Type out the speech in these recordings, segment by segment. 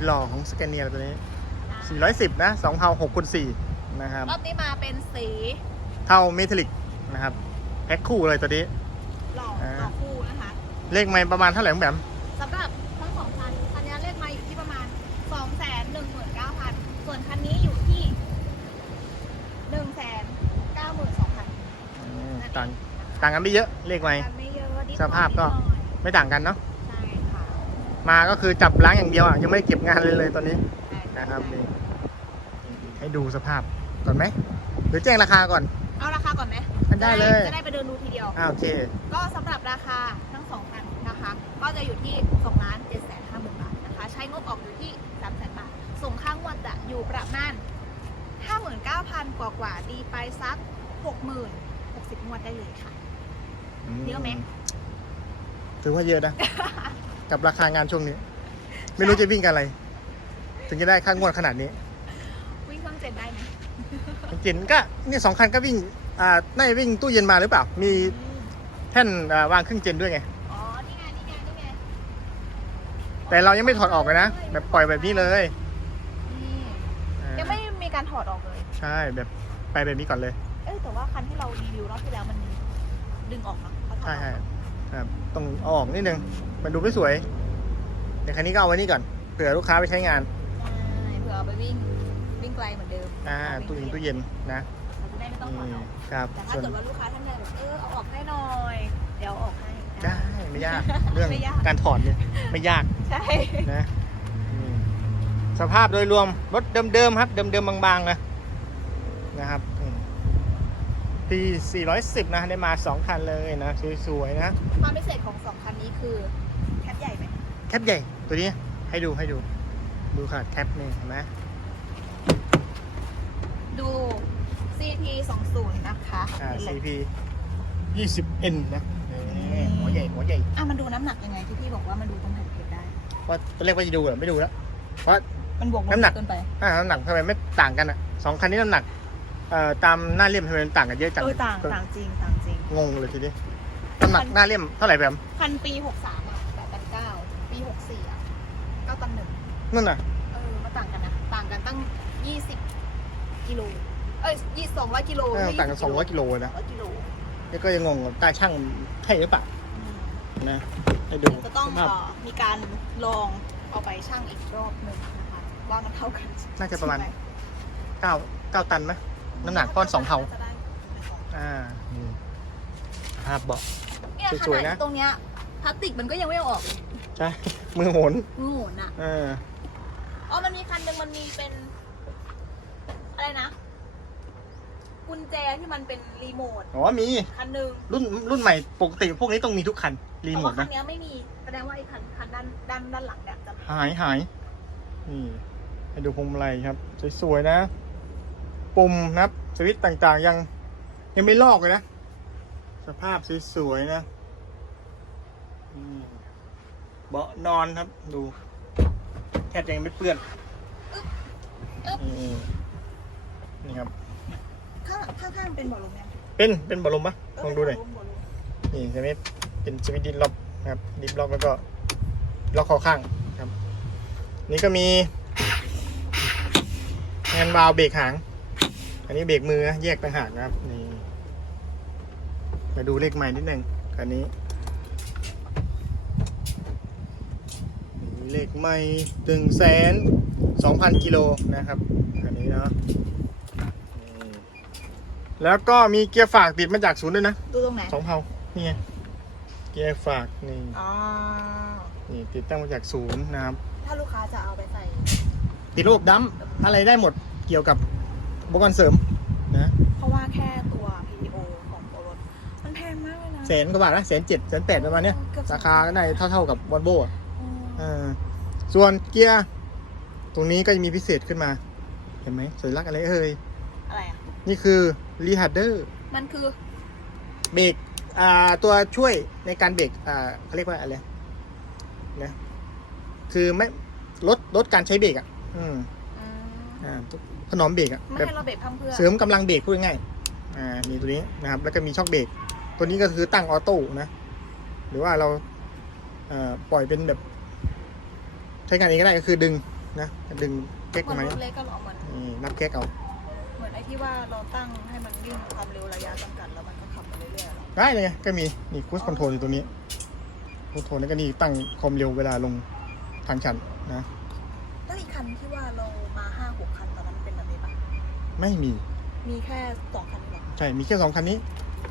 นะครับสุดหล่อของสแกนเนียตัวนี้ 410 นะ2เทา6คูณ4นะครับ รอบนี้มาเป็นสีเทาเมทัลลิกนะครับ แพ็คคู่เลยตัวนี้ หล่ออ่า หล่อคู่นะคะ เลขไม่ประมาณเท่าไหร่ของแบมสำหรับทั้งสองคัน คันนี้เลขมาอยู่ที่ประมาณ 2 1 9 0 0 0 ส่วนคันนี้อยู่ที่ 1 9 2 0 0อืมต่างต่างกันไม่เยอะเลขไม่กันไม่เยอะนิดสภาพก็หน่อยไม่ต่างกันเนาะใช่ค่ะ มาก็คือจับล้างอย่างเดียวอะยังไม่ได้เก็บงานเลยเลยตอนนี้ใช่นะครับนี่ให้ดูสภาพก่อนไหมหรือแจ้งราคาก่อน เอาราคาก่อนไหมได้เลย จะได้ไปเดินดูทีเดียวอ่าโอเค ก็สำหรับราคาทั้งสองคันนะคะ ก็จะอยู่ที่2ล้าน7แสนห้าหมื่นบาทนะคะ ใช้งบออกอยู่ที่3แสนบาท ส่งข้างงวดจะอยู่ประมาณ59,000กว่ากว่าๆดีไปสัก60,000 60งวดได้เลยค่ะเยอะไหมถือว่าเยอะนะ กับราคางานช่วงนี้ ไม่รู้จะวิ่งกันอะไร ถึงจะได้ค่างวดขนาดนี้ วิ่งเครื่องเจ็ดได้ไหมจริงๆก็เนี่ยสองคันก็วิ่งอ่าน่าจะวิ่งตู้เย็นมาหรือเปล่า มีแท่นอ่าวางเครื่องเจนด้วยไง อ๋อ นี่ไง นี่ไง นี่ไง แต่เรายังไม่ถอดออกเลยนะ แบบปล่อยแบบนี้เลยนี่อ่ายังไม่มีการถอดออกเลย ใช่แบบไปแบบนี้ก่อนเลย เอ้ยแต่ว่าคันที่เรารีวิวรอบที่แล้วมันดึงออกเนอะเขาถอดอใช่อกใช่ครับต้องเอาออกนิดนึง มันดูไม่สวยเดี๋ยวคันนี้ก็เอาไว้นี่ก่อนเผื่อลูกค้าไปใช้งาน ใช่เผื่อเอาไปวิ่งวิ่งไกลเหมือนเดิมอ่าตู้เย็นตู้เย็นนะเราจะได้ไม่ต้องถอดออกครับแต่ถ้าส่วนเกิดว่าลูกค้าท่านใดแบบเออเอาออกให้หน่อย เดี๋ยวเอาออกให้ได้ไม่ยาก เรื่องไม่ยาก การถอดเนี่ยไม่ยากใช่ นะอืมสภาพโดยรวมรถเดิมๆครับ เดิมๆบางๆนะนะครับอืมปี410 นะ ได้มา 2 คันเลยนะ สวยๆนะ ความพิเศษของสองคันนี้คือ แคปใหญ่ตัวนี้ให้ดูให้ดู ดูค่ะแคปนี่เห็นไหมดู CT 20นะคะอ่า เป็นเหล็ก CP 20N นะนี่หัวใหญ่หัวใหญ่อะมันดูน้ำหนักยังไงที่พี่บอกว่ามันดูตรงไหนเพชรได้ เพราะตอนแรกว่าจะดูเหรอไม่ดูแล้วเพราะ มันบวกลบน้ำหนัก เกินไป อ่าน้ำหนักทำไมไม่ต่างกันอะสองคันนี้น้ำหนักเอ่อตามหน้าเล่มทำไมมันต่างกันเยอะจังเออต่างต่างจริงต่างจริง งงเลยทีนี้น้ำหนักหน้าเล่มเท่าไหร่แบบคันปี 63 อะแปดพันเก้า ปี64อะเก้าตันหนึ่งนั่นน่ะ เออมาต่างกันนะ ต่างกันตั้ง20กิโล เอ้ยยี่สองร้อยกิโลเออไม่ต่างกัน200กิโลนะ 200กิโลแล้วก็ยังงงกับตาช่างใช่หรือเปล่าอืมนะให้ดูเดี๋ยวจะต้องสภาพเอ่อมีการลองเอาไปชั่งอีกรอบหนึ่งนะคะว่ามันเท่ากันน่าจะประมาณใช่ไหเก้าเก้าตันไหมน้ำหนักก้อนสองเท่าจะได้อ่านี่สภาพเบาะ เนี่ยขสวยๆนานะดตรงเนี้ยพลาสติกมันก็ยังไม่เอาออก ใช่ มือโหนมือโหนอะ เออ อ๋อ มันมีคันหนึ่งมันมีเป็น อะไรนะ กุญแจที่มันเป็นรีโมท อ๋อ มี คันหนึ่งรุ่นรุ่นใหม่ปกติพวกนี้ต้องมีทุกคัน รีแต่โมว่าทคันะนเนี้ยไม่มี แสดงว่าไอ้คันคันด้านด้านด้านหลังเนี่ยจะหายหายนี่ให้ดูพวงมาลัยครับ สวยๆนะ ปุ่มนะครับสวิตช์ต่างๆยังยังไม่ลอกเลยนะ สภาพสวยๆนะอืม เบาะนอนครับ ดูแทบจะยังไม่เปื้อนนี่นี่ครับ ข้างข้างข้างเป็นเบาะลมเนี่ยเป็นเป็นเบาะลมปะลองดูหน่อยเบาะลมนี่ใช่ไหมเป็นสวิตช์ดินล็อกนะครับดินล็อกแล้วก็ล็อกคอข้างครับ นี่ก็มีแฮนด์วาลวเบรกหาง อันนี้เบรกมือนะแยกต่างหากนะครับนี่มาดูเลขใหม่นิดหนึ่งคันนี้ นี่เลขใหม่ตึงแสนสองพันกิโลนะครับคันนี้เนาะนี่แล้วก็มีเกียร์ฝากติดมาจากศูนย์ด้วยนะดูตรงไหนสองเผานี่ไงเกียร์ฝากนี่อ๋อนี่ติดตั้งมาจากศูนย์นะครับ ถ้าลูกค้าจะเอาไปใส่ติดระบบดัมป์อะไรได้หมดเกี่ยวกับอุปกรณ์เสริมนะเพราะว่าแค่ตัว PTO ของตัวรถมันแพงมากเลยนะแสนกว่าบาทนะแสนเจ็ดแสนแปดประมาณเนี้ยเกือบราคาก็ได้เท่าๆกับวอลโว่อืมอ่า ส่วนเกียร์ตรงนี้ก็จะมีพิเศษขึ้นมา เห็นไหมสวยรักอะไรเอ่ยอะไรอะ นี่คือรีฮาร์เดอร์มันคือ เบรกอ่าตัวช่วยในการเบรกอ่าเขาเรียกว่าอะไรนะคือไม่ลดลดการใช้เบรกอะ อืมอืมอ่าถนอมเบรกอะไม่แบบให้เราเบรกพังเพื่อเสริมกำลังเบรกพูดง่ายๆอ่านี่ตัวนี้นะครับ แล้วก็มีช็อคเบรกตัวนี้ก็คือตั้งออโต้นะ หรือว่าเราเอ่อปล่อยเป็นแบบ ช้งานเองก็ได้ก็คือดึงนะดึงเก๊กเหมือออนกมารถเล็กก็หรอเหมือนนี่นับเก๊กเอาเหมือนไอ้ที่ว่าเราตั้งให้มันวิ่งความเร็วระยะจำกัดแล้วมันก็ขับไปเรื่อยๆหรอได้เลยไงก็มีนี่คูสคอนโทรลอยู่ตรงนี้คูสคอนโทรลแล้วก็นี่ตั้งความเร็วเวลาลงทางชันนะแล้วอีกคันที่ว่าเรามาห้าหกคันตอนนั้นเป็นแบบนี้ปะไม่มี มีแค่สองคันหรอใช่มีแค่สองคันนี้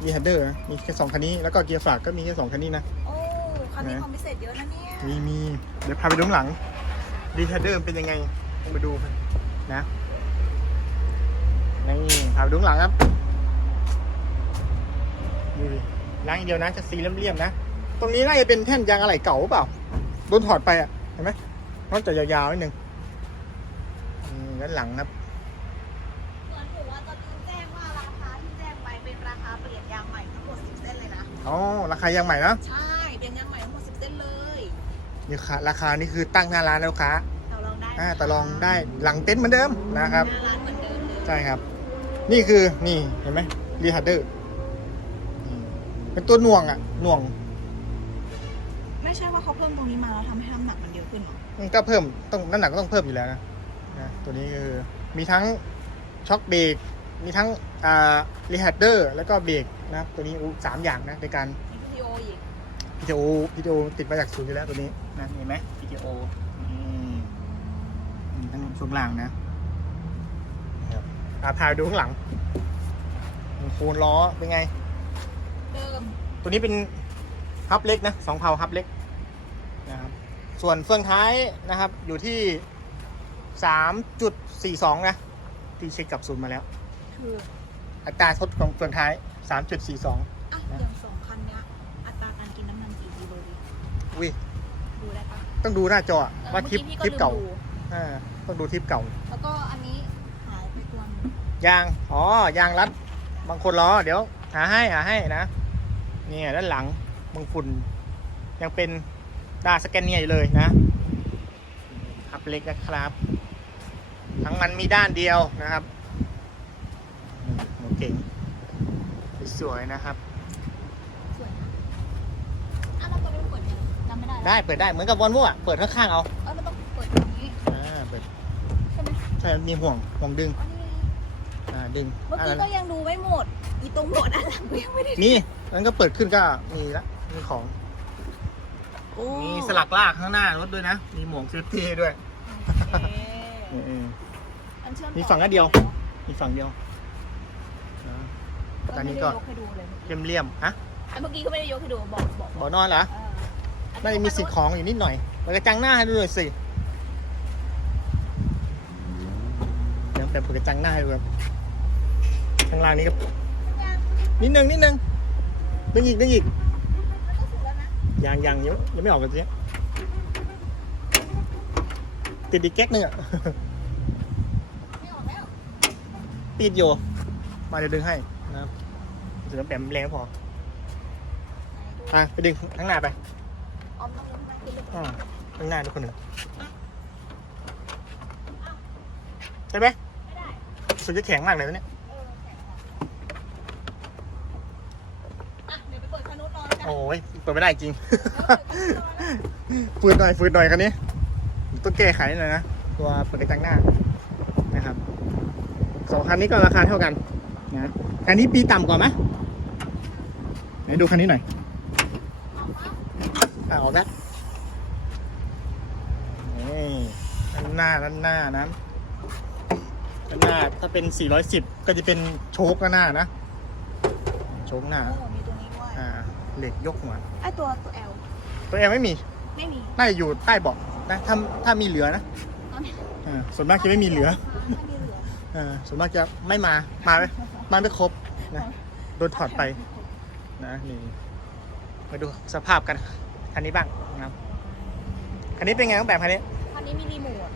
มีฮัดเดอร์มีแค่สองคันนี้แล้วก็เกียร์ฝากก็มีแค่สองคันนี้นะ โอ้คันนี้นะความพิเศษเยอะนะเนี่ยมีมีเดี๋ยวพาไปดูข้างหลัง ดีฮัดเดอร์เป็นยังไงต้องไปดูกันนะนี่พาไปดูข้างหลังครับดูดิล้างอย่างเดียวนะจะสีเลี่ยมๆนะ ตรงนี้น่าจะเป็นแท่นยางอะไหล่เก่าหรือเปล่าโดนถอดไปอะเห็นไหมนอกจากยาวๆนิดนึงอืมด้านหลังครับเหมือนผมว่าตอนนี้แจ้งว่าราคาที่แจ้งไปเป็นราคาเปลี่ยนยางใหม่ทั้งหมดสิบเส้นเลยนะอ๋อราคายางใหม่นะ ใช่ นี่ค่ะราคานี่คือตั้งหน้าร้านแล้วค้าเราลองได้อ่าแต่ลองได้หลังเต็นท์เหมือนเดิมนะครับ หน้าร้านเหมือนเดิมเลยใช่ครับ นี่คือนี่เห็นไหมรีฮัดเดอร์เป็นตัวหน่วงอะหน่วงไม่ใช่ว่าเขาเพิ่มตรงนี้มาแล้วทำให้น้ำหนักมันเยอะขึ้นหรอมันก็เพิ่มต้องน้ำหนักก็ต้องเพิ่มอยู่แล้วนะนะตัวนี้คือมีทั้งช็อคเบรกมีทั้งอ่ารีฮัดเดอร์แล้วก็เบรกนะครับตัวนี้อู้สามอย่างนะในการ มีวิดีโออีก วิดีโอวิดีโอติดมาจากศูนย์อยู่แล้วตัวนี้นะเห็นไหมวิดีโอนี่นี่ทั้งช่วงล่างนะนะครับอ่าพาไปดูข้างหลังโคนล้อเป็นไง เดิม ตัวนี้เป็นฮับเล็กนะสองเพาฮับเล็กนะครับส่วนเฟืองท้ายนะครับ อยู่ที่3.42นะที่เช็คกับศูนย์มาแล้ว คือ อัตราทดของเฟืองท้าย3.42อะอย่างสองคันเนี้ยอัตราการกินน้ำมันกี่กิโลดี อุ้ยดูได้ปะต้องดูหน้าจออะว่าคลิปมื่อคลิปพี่เก่าลืมดูอ่าต้องดูคลิปเก่า แล้วก็อันนี้หายไปตัวหนึงยางอ๋อยางรัด บางคนล้อเดี๋ยวหาให้หาให้นะเนี่ยด้านหลังบางฝุ่น ยังเป็นดาสแกนเนียอยู่เลยนะฮับเล็กนะครับ ทั้งมันมีด้านเดียวนะครับอืมหัวเก่งสวยๆนะครับ สวยนะอะแล้วตัวนี้มันเปิดยังจำ ไม่ได้แล้วได้เปิดได้เหมือนกับวอลโว่อะเปิดข้างๆเอาเออมันต้องเปิดอย่างนี้อ่าเปิดใช่ไหมใช่มีห่วงห่วงดึงอันนี้อ่าดึงเมื่ออ่ากี้ก็ยังดูไม่หมด อีตรงโหมดอันหลังก็ยังไม่ได้นี่นั้นก็เปิดขึ้นก็มีละมีของ โอ้มีสลักลากข้างหน้ารถด้วยนะ มีหมวกเซฟตี้ด้วยโอเคอืมอันเชื่อมมีฝั่งอันเดียว มีฝั่งเดียวนะตอนนี้ก็ไม่ได้ยกให้ดูเลยเมื่อกี้เลี่ยมๆฮะอันเมื่อกี้ก็ไม่ได้ยกให้ดูบอกบอกบ่อนอนเหรอ เออ น่าจะมีสิ่งของอยู่นิดหน่อยเปิดกระจังหน้าให้ดูหน่อยสิเดี๋ยวแต่เปิดกระจังหน้าให้ดูครับข้างล่างนี้ก็นิดนึงนิดนึงดึงอีกดึงอีกมันต้องยังยังยังยังไม่ออกกันสิติดอีแก๊กนึงอะไม่ออกแล้วติดอยู่มาเดี๋ยวดึงให้นะครับเสือแปมแรงพออะไปดึงข้างหน้าไป องลงมาขึ้นเลยอ่าข้างหน้าทุกคนหนึ่งใช่ไหมไม่ได้สุดจะแข็งมากเลยนะเนี่ยเออแข็งอะอะเดี๋ยวไปเปิดคานุนรอแล้วกันโอ้ยเปิดไม่ได้จริงเดี๋ยวเปิดคานุนรอแล้วฝืดหน่อยฝืดหน่อยคันนี้ต้องแก้ไขหน่อยนะตัวเปิดกระจังหน้านะครับสองคันนี้ก็ราคาเท่ากันนะคันนี้ปีต่ำกว่าไหมไหนดูคันนี้หน่อยเอามาอ่าออกแล้วนี่ด้าน หน้าด้านหน้านะด้านหน้าถ้าเป็น 410 ก็จะเป็นโชคด้านหน้านะ โชคหน้า โอ้มีตัวนี้ด้วยอ่า เหล็กยกหัว ไอตัวตัว L ตัวเอไม่มี ไม่มีน่าจะอยู่ใต้เบาะนะ ถ้าถ้ามีเหลือนะตอนนี้อ่าส่วนมากจะไม่มีเหลือไม่มีเหลืออ่าส่วนมากจะไม่มา มาไหมมาไม่ครบนะ โดนถอดไปนะนี่ มาดูสภาพกัน คันนี้บ้างนะครับ คันนี้เป็นไงบ้างแบบคันนี้ คันนี้มีรีโมท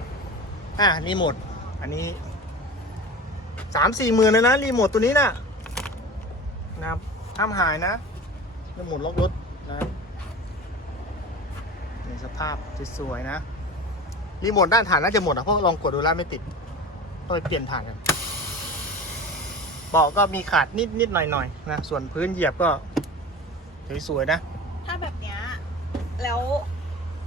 อ่ารีโมทอันนี้สามสี่หมื่นเลยนะรีโมทตัวนี้นะนะครับห้ามหายนะรีโมทล็อกรถนะในสภาพสวยๆนะรีโมทด้านฐานน่าจะหมดอะเพราะลองกดดูแล้วไม่ติดต้องไปเปลี่ยนฐานกันเบาะก็มีขาดนิดนิดๆหน่อยหน่อยๆนะส่วนพื้นเหยียบก็สวยๆนะ ถ้าแบบเนี้ยแล้ว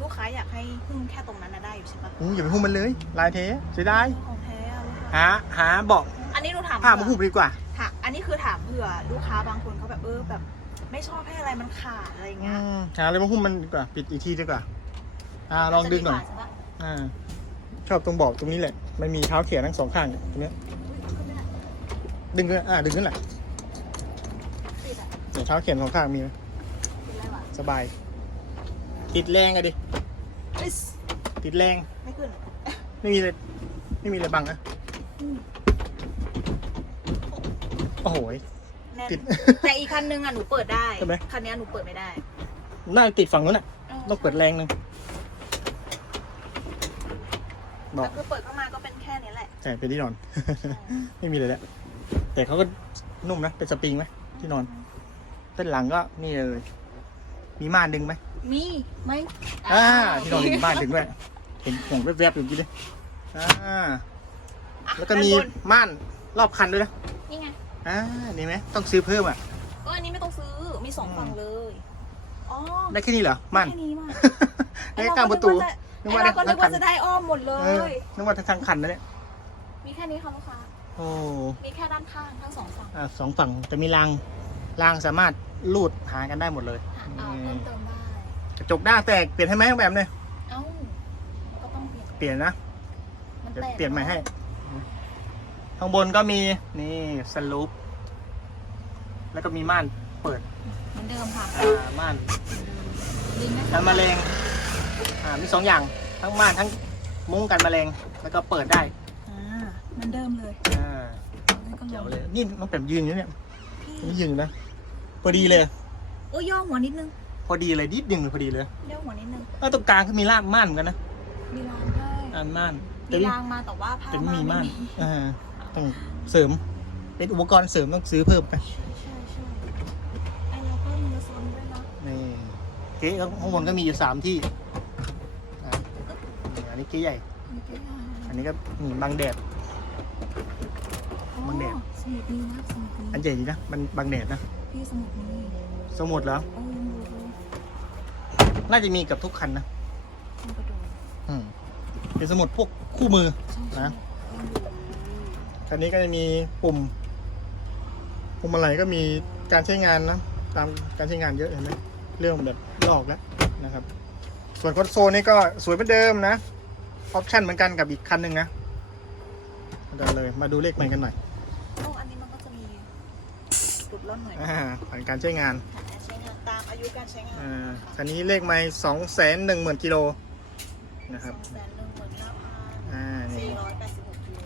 ลูกค้าอยากให้หุ้มแค่ตรงนั้นนะได้อยู่ใช่ปะอู้อย่าไปหุ้มมันเลย ลายเทเสียดายของแท้อะลูกค้าหาหาเบาะอันนี้หนูถามผ้ามาหุ้มดีกว่าถามอันนี้คือถามเผื่อลูกค้าบางคนเขาแบบเออแบบ ไม่ชอบให้อะไรมันขาดอะไรอย่างอืเงี้ยมหาอะไรมาหุ้มมันดีกว่า ปิดอีกทีดีกว่า อ่าลองดึงหน่อย จะดีกว่าใช่ปะอ่า ชอบตรงเบอกตรงนี้แหละ มันมีเท้าเขียนทั้งสองข้างเนี่ยตรงเนี้ย อุ๊ยขึ้นไม่ได้ดึงก็อ่า ดึงนั่นแหละติดอะเนี่ยเท้าเขียนสองข้างมีไหมติดอะไรวะสบาย ติดแรงอะดิอิ๊สติดแรง ไม่ขึ้นไม่มีเลย ไม่มีอะไรบังนะอืมโอ้โห แน่นติดแต่อีกคันนึงอะหนูเปิดได้ ใช่ไหม คันนี้หนูเปิดไม่ได้น่าจะติดฝั่งนู้นน่ะ ต้องเปิดแรงหนึงบอแต่กคือเปิดเข้ามาก็เป็นแค่นี้แหละใช่เป็นที่นอน ไม่มีเลยแหละ แต่เขาก็นุ่มนะ เป็นสปริงไหมที่นอนด้านหลังก็นี่เลย มีม่านดึงไหมมีไหมอ่าที่นอนมีม่านดึงด้วยเห็นห่วงแวบๆอยู่เมื่อกี้เลยอ่าอะแล้วก็มีด้านบนม่านรอบคันด้วยนะนี่ไงอ่านี่ไหมต้องซื้อเพิ่มอะก็อันนี้ไม่ต้องซื้อมีสองฝั่งเลยอ๋อได้แค่นี้เหรอม่านแค่นี้มาได้แค่กลางประตูไอ้เราก็นึกว่าจะได้อ้อมหมดเลเออยนึกว่าทั้งคันนะเนี่ยมีแค่นี้ค่ะลูกค้าโอ้มีแค่ด้านข้างทั้งสองฝั่งอ่าสองฝั่งแต่มีรางรางสามารถลูดหากันได้หมดเลย เอาเพิ่มเติมได้ กระจกหน้าแตกเปลี่ยนให้ไหมแบบเนี่ยเอ้าก็ต้องเปลี่ยนเปลี่ยนนะมันเดี๋ยวแตกเปลี่ยนใหม่ให้ ข้างบนก็มีนี่สลูปแล้วก็มีม่านเปิดเหมือนเดิมค่ะอ่าม่านดึงนะกันแมลงอ่ามีสองอย่างทั้งม่านทั้งมุ้งกันแมลงแล้วก็เปิดได้อ่าเหมือนเดิมเลยอ่านี่ก็ลเดี๋ยวงเลยนี่น้องแปมยืนอยู่เนี่ยพี่นี่ยืนนะพอดีเลย โอ้ยย่อหัวนิดนึงพอดีเลยนิดหนึ่งเลยพอดีเลยย่อหัวนิดนึงแล้วตรงกลางก็มีล่ามม่านเหมือนกันนะมีรางให้อ่านม่านแต่มีนี่รางมาแต่ว่าผ้าแต่ไม่มีม่านไอ่าต้องเสริม เป็นอุปกรณ์เสริมต้องซื้อเพิ่มไปใช่ใช่ใช่ไอเราก็มือซนด้วยนะนี่เก๊ข้างบนก็มีอยู่สามที่อะนี่อันนี้เก๊ใหญ่มีเกลืออันนี้ก็นี่บังแดดอ๋อมันแดดสมุดนี้นะสมุดอันนี้ใหญ่ดีนะมันบังแดดนะพี่สมุดนี้ สมุดเหรอโอ้ยังดูดูน่าจะมีกับทุกคันนะต้องไปดูอืม เป็นสมุดพวกคู่มือ ใช่ใช่นะยังดูคันนี้ก็จะมีปุ่ม ปุ่มอะไรก็มีการใช้งานนะ ตามการใช้งานเยอะเห็นไหมเรื่องแบบลอกแล้วนะครับ ส่วนคอนโซลนี่ก็สวยเหมือนเดิมนะ ออปชั่นเหมือนกันกับอีกคันหนึ่งนะมาดูเลย มาดูเลขใหม่กันหน่อย โอ้อันนี้มันก็จะมี จุดล่อนหน่อยอ่าผ่านการใช้งานการใช้งานตามอายุการใช้งานอ่าคันนี้เลขไม่สองแสนหนึ่งหมื่นกิโลนะคสรับองแสนหนึ่งหมื่นเก้าพันอ่านี่สี่ร้อยแปดสิบหกกิโล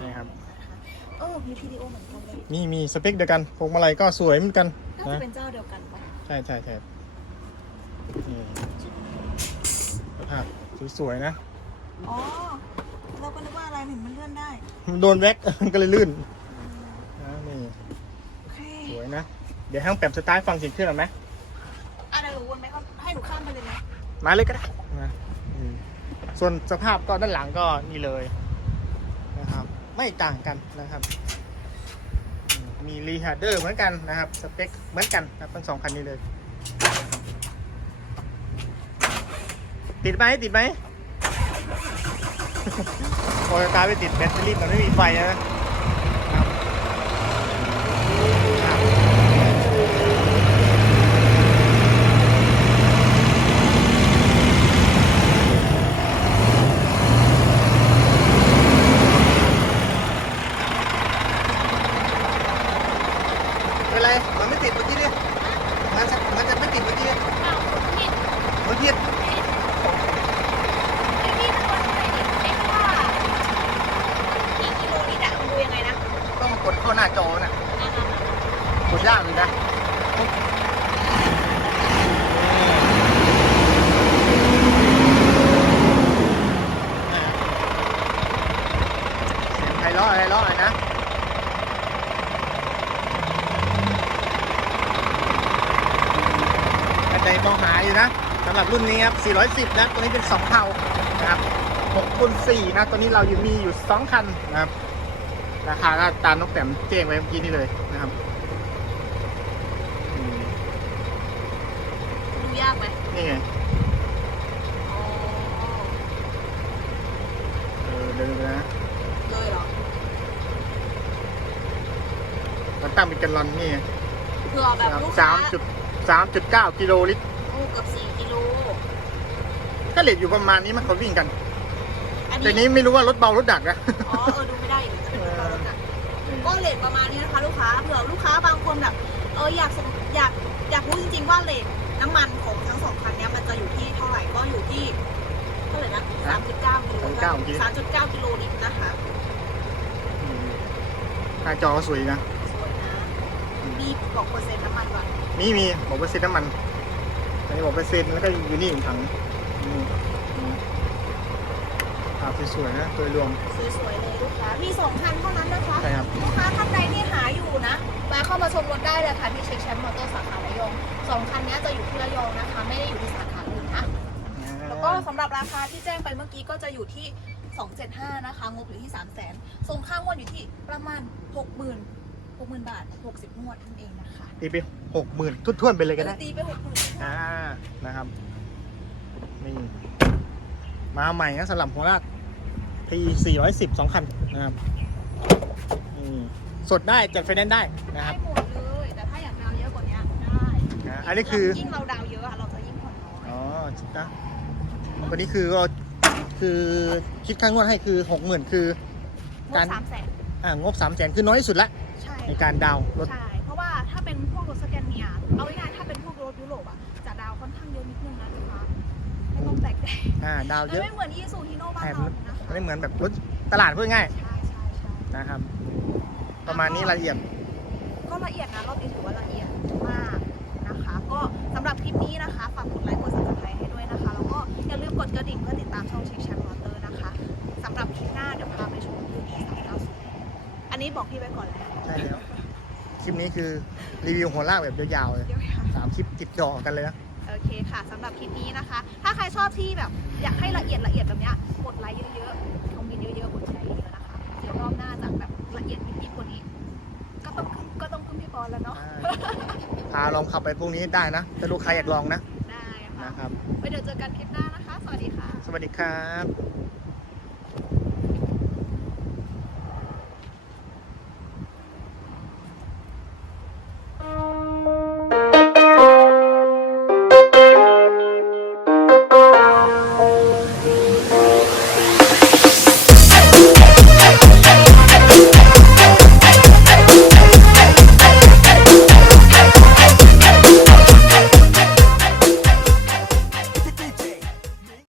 นี่ครับนะคะเออมีพีดีโอเหมือนกันเลยนี่มีสเปคเดียวกันพวงมาลัยก็สวยเหมือนกันน่าจะนะเป็นเจ้าเดียวกันปะใช่ใช่ใช่นี่สภาพสวยๆนะ อ๋อเราก็นึกว่าอะไรเห็นมันเลื่อนได้มันโดนแว็ก ก็เลยลื่นนะนี่ โอเค สวย นะ เดี๋ยวให้น้องแปมสตาร์ทฟังเสียงเครื่องหน่อยไหมอะเดี๋ยวหนูวนไหมครับให้หนูข้ามไปเลยไหมมาเลยก็ได้นะอืมส่วนสภาพก็ด้านหลังก็นี่เลยนะครับ ไม่ต่างกันนะครับอืมมีรีฮาร์เดอร์เหมือนกันนะครับ สเปคเหมือนกันนะครับทั้งสองคันนี้เลย ติดไหมติดไหม โตโยต้าไปติดแบตเตอรี่มันไม่มีไฟนะครับครับเป็นไร มันไม่ติดเมื่อกี้เนี่ยมันจะมันจะไม่ติดเมื่อกี้เนี่ย อ้าวผิด มันผิด ไอ้นี่มันวนไหนดิเอ็กซ์ว่ากี่กิโลลิตรอะมันดูยังไงนะ ต้องกดเข้าหน้าจอน่ะ อ่า กดยากเลยนะ เสียงไรอะไรเราะหน่อยนะกระจายมองหาอยู่นะสำหรับรุ่นนี้ครับ 410 นะตัวนี้เป็น 2เท่านะครับ6คูณ4นะตัวนี้เราอยู่มีอยู่ 2 คันนะครับ ราคาก็ตามนกแต้มเจ้งไว้เมื่อกี้นี่เลยนะครับอืม ดูยากไหม นี่ไง อ๋อ ตั้งเป็นแกันลอนนี่เผื่อแบบลูกสาค้ามจุดสามจุดเก้ากิโลลิตรโอ้เกับสี่กิโลก็เลทอยู่ประมาณนี้มันเขาวิ่งกัน อันแต่นี้ไม่รู้ว่ารถเบารถดักนะ อ๋อเออดูไม่ได้อยู่จะเป็นรถเบารถหนักก็เลทประมาณนี้นะคะ ลูกค้าเผื่อลูกค้าบางคนแบบเอออยากสนอยากอยากรู้จริงๆว่าเลทน้ำมันของทั้งสองคันเนี้ยมันจะอยู่ที่เท่าไหร่ก็อยู่ที่เท่าไหร่นะสามจุดเก้ากิโล39 สามจุดเก้ากิโลลิตรนะคะอืมหน้าจอก็สวยนะสวยนะ มีบอกเปอร์เซ็นต์น้ำมันก่อนนี่มีบอกเปอร์เซ็นต์น้ำมันอันนี้บอกเปอร์เซ็นต์แล้วก็อยู่นี่ถังนี่นี่ภาพสวยๆนะโดยรวม สวยๆเลยลูกค้า มีสองคันเท่านั้นนะคะใช่ครับ ลูกค้าท่านใดที่หาอยู่นะ มาเข้ามาชมรถได้เลยค่ะที่เช็คแชมป์มอเตอร์สาขาระยองสองคันนี้จะอยู่ที่ระยองนะคะ ไม่ได้อยู่ที่สาขาอื่นนะ แล้วก็สำหรับราคาที่แจ้งไปเมื่อกี้ก็จะอยู่ที่ 275 นะคะ งบอยู่ที่ 3 0 0 0 0 0ส่งค่างวดอยู่ที่ประมาณ 60,000 60,000บาท60งวดนั่นเองนะคะตีไปหกหมื่นทุ่นๆไปเลยก็ได้ตีไป60,000อ่านะครับนี่มาใหม่นะสำหรับโคราชที410สองคันนะครับนี่สดได้จัดไฟแนนซ์ได้นะคได้รับ หมดเลยแต่ถ้าอยากดาวเยอะกว่านี้ได้อ่าอันนี้คือ ยิ่งเราดาวเยอะอะเราจะยิ่งผ่อนน้อยอ๋อนะวันนี้คือเราคือคิดค่างวดให้คือหกหมื่นคืองการบสามแสนอ่างบสามแสนคือน้อยที่สุดละ ใช่ในการดาวน์รถ ใช่ เพราะว่าถ้าเป็นพวกรถสแกนเนีย เอาง่ายๆถ้าเป็นพวกรถยุโรปอะจะดาวค่อนข้างเยอะนิดนึงนะลูกค้าไม่ต้องแตกใจอ่าดาวมันเยอะไม่เหมือนอีซูฮีโน่บ้านใช่เรานะคะไม่เหมือนแบบรถตลาดพูดง่ายใช่ใช่ใช่นะครับ ประมาณนี้รายละเอียดก็ละเอียดนะรอบนี้ถือว่าละเอียดมากนะคะ ก็สำหรับคลิปนี้นะคะฝากกดไลค์กด subscribe ให้ด้วยนะคะ แล้วก็อย่าลืมกดกระดิ่งเพื่อติดตามช่องเช็คแชมป์มอเตอร์นะคะสำหรับคลิปหน้าเดี๋ยวพาไปชมที่สามเก้าศูนย์อั นนี้บอกพี่ไว้ก่อนแล้วใช่แล้ว คลิปนี้คือรีวิวหัวลากแบบยาวๆเลยเดี๋ยวค่ะสามคลิปติดต่อกันเลยนะ โอเคค่ะสำหรับคลิปนี้นะคะ ถ้าใครชอบที่แบบอยากให้ละเอียดละเอียดแบบเนี้ยกดไลค์เยอะๆคอมเมนต์เยอะๆกดแชร์เยอะๆนะคะเดี๋ยวรอบหน้าจะแบบละเอียดยิบๆกว่านี้ ก็ต้องขึ้นก็ต้องขึ้นพี่บอลแล้วเนาะพาลองขับไปพวกนี้ได้นะ ถ้าลูกค้าอยากลองนะ ได้ค่ะนะครับ ไว้เดี๋ยวเจอกันคลิปหน้านะคะ สวัสดีค่ะ สวัสดีครับ